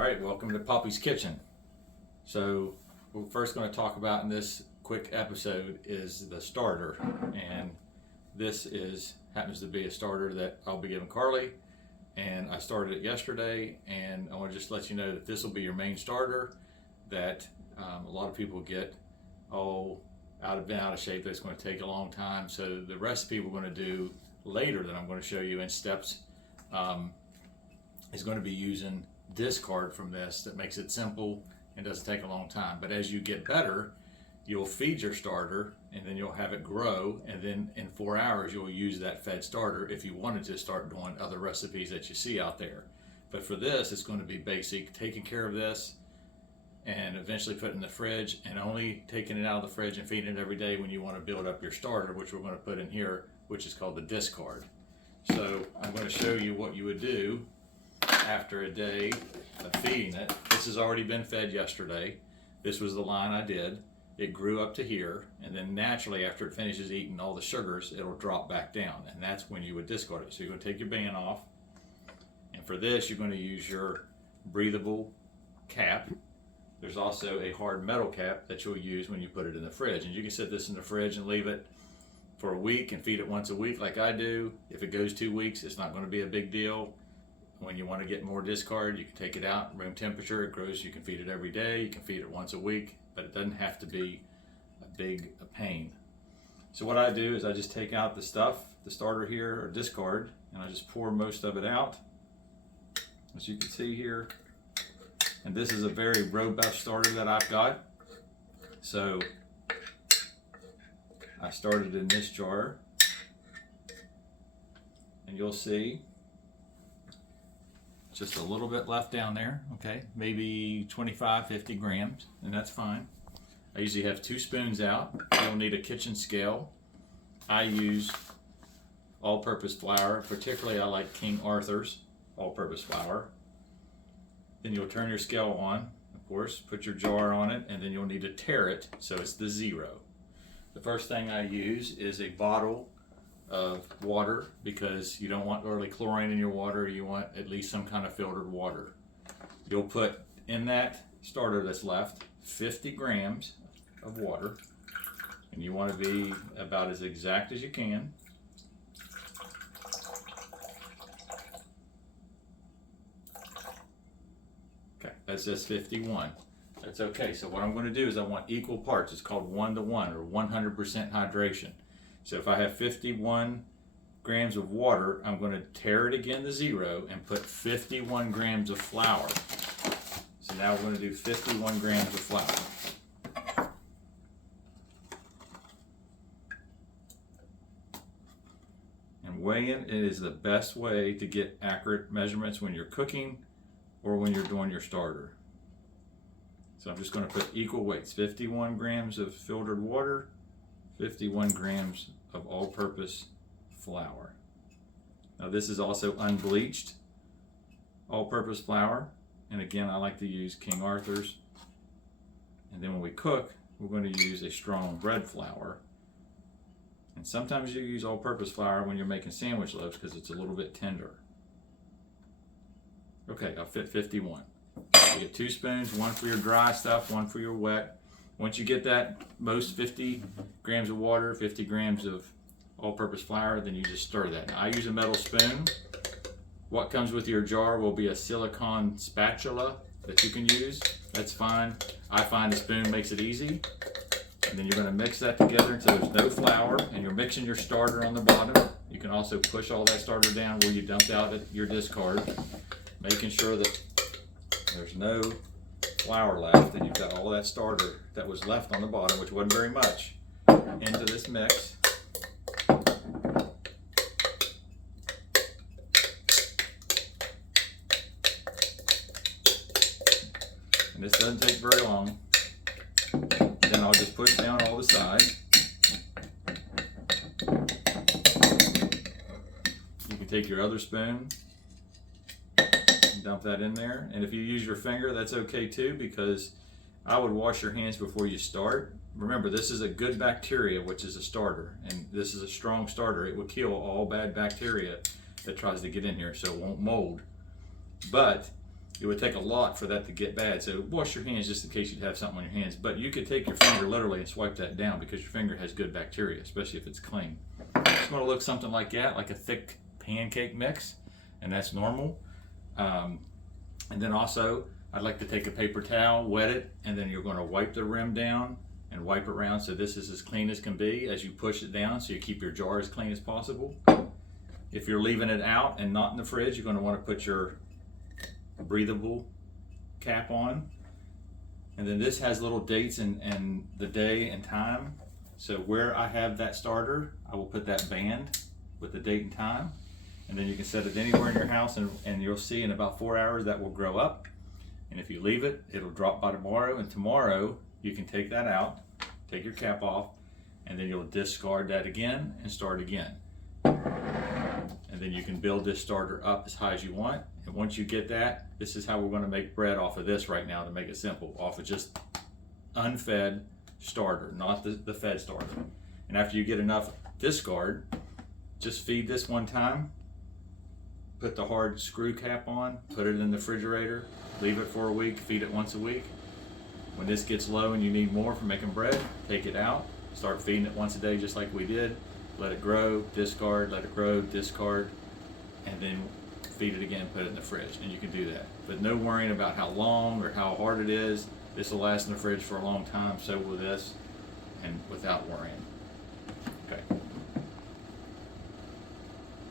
All right, welcome to Poppy's Kitchen. So what we're first going to talk about in this quick episode is the starter, and this happens to be a starter that I'll be giving Carly, and I started it yesterday, and I want to just let you know that this will be your main starter that a lot of people get all out of shape. That's going to take a long time. So the recipe we're going to do later that I'm going to show you in steps is going to be using discard from this that makes it simple and doesn't take a long time. But as you get better, you'll feed your starter and then you'll have it grow, and then in 4 hours you'll use that fed starter if you wanted to start doing other recipes that you see out there. But for this, it's going to be basic, taking care of this and eventually put it in the fridge, and only taking it out of the fridge and feeding it every day when you want to build up your starter, which we're going to put in here, which is called the discard. So I'm going to show you what you would do after a day of feeding it. This has already been fed yesterday. This was the line I did. It grew up to here, and then naturally after it finishes eating all the sugars, it'll drop back down, and that's when you would discard it. So you're going to take your band off, and for this you're going to use your breathable cap. There's also a hard metal cap that you'll use when you put it in the fridge, and you can set this in the fridge and leave it for a week and feed it once a week like I do. If it goes 2 weeks, it's not going to be a big deal. When you want to get more discard, you can take it out, room temperature, it grows, you can feed it every day, you can feed it once a week, but it doesn't have to be a pain. So what I do is I just take out the stuff, the starter here, or discard, and I just pour most of it out, as you can see here. And this is a very robust starter that I've got. So I started in this jar, and you'll see just a little bit left down there, okay? Maybe 25, 50 grams, and that's fine. I usually have 2 spoons out. You'll need a kitchen scale. I use all-purpose flour. Particularly, I like King Arthur's all-purpose flour. Then you'll turn your scale on, of course, put your jar on it, and then you'll need to tare it so it's the 0. The first thing I use is a bottle of water, because you don't want early chlorine in your water. You want at least some kind of filtered water. You'll put in that starter that's left 50 grams of water, and you want to be about as exact as you can. Okay, that says 51. That's okay. So what I'm going to do is I want equal parts. It's called 1-to-1, or 100% hydration. So if I have 51 grams of water, I'm going to tare it again to 0 and put 51 grams of flour. So now we're going to do 51 grams of flour. And weighing it is the best way to get accurate measurements when you're cooking or when you're doing your starter. So I'm just going to put equal weights, 51 grams of filtered water, 51 grams of all-purpose flour. Now this is also unbleached all-purpose flour, and again I like to use King Arthur's. And then when we cook, we're going to use a strong bread flour. And sometimes you use all-purpose flour when you're making sandwich loaves because it's a little bit tender. Okay, I'll fit 51. You get 2 spoons, one for your dry stuff, one for your wet. Once you get that most 50 grams of water, 50 grams of all-purpose flour, then you just stir that. Now, I use a metal spoon. What comes with your jar will be a silicone spatula that you can use. That's fine. I find a spoon makes it easy. And then you're going to mix that together until there's no flour, and you're mixing your starter on the bottom. You can also push all that starter down where you dumped out your discard, making sure that there's no flour left, and you've got all that starter that was left on the bottom, which wasn't very much, into this mix. And this doesn't take very long. Then I'll just push down all the sides. You can take your other spoon, dump that in there, and if you use your finger, that's okay too, because I would wash your hands before you start. Remember, this is a good bacteria, which is a starter, and this is a strong starter. It will kill all bad bacteria that tries to get in here, so it won't mold. But it would take a lot for that to get bad. So wash your hands just in case you'd have something on your hands. But you could take your finger literally and swipe that down because your finger has good bacteria, especially if it's clean. It's going to look something like that, like a thick pancake mix, and that's normal. And then also, I'd like to take a paper towel, wet it, and then you're going to wipe the rim down and wipe it around so this is as clean as can be as you push it down, so you keep your jar as clean as possible. If you're leaving it out and not in the fridge, you're going to want to put your breathable cap on. And then this has little dates and the day and time. So where I have that starter, I will put that band with the date and time. And then you can set it anywhere in your house, and you'll see in about 4 hours that will grow up. And if you leave it, it'll drop by tomorrow, and tomorrow you can take that out, take your cap off, and then you'll discard that again and start again. And then you can build this starter up as high as you want. And once you get that, this is how we're going to make bread off of this right now to make it simple, off of just unfed starter, not the fed starter. And after you get enough discard, just feed this one time, put the hard screw cap on, put it in the refrigerator, leave it for a week, feed it once a week. When this gets low and you need more for making bread, take it out, start feeding it once a day just like we did. Let it grow, discard, let it grow, discard, and then feed it again, put it in the fridge, and you can do that. But no worrying about how long or how hard it is. This will last in the fridge for a long time, so will this, and without worrying. Okay.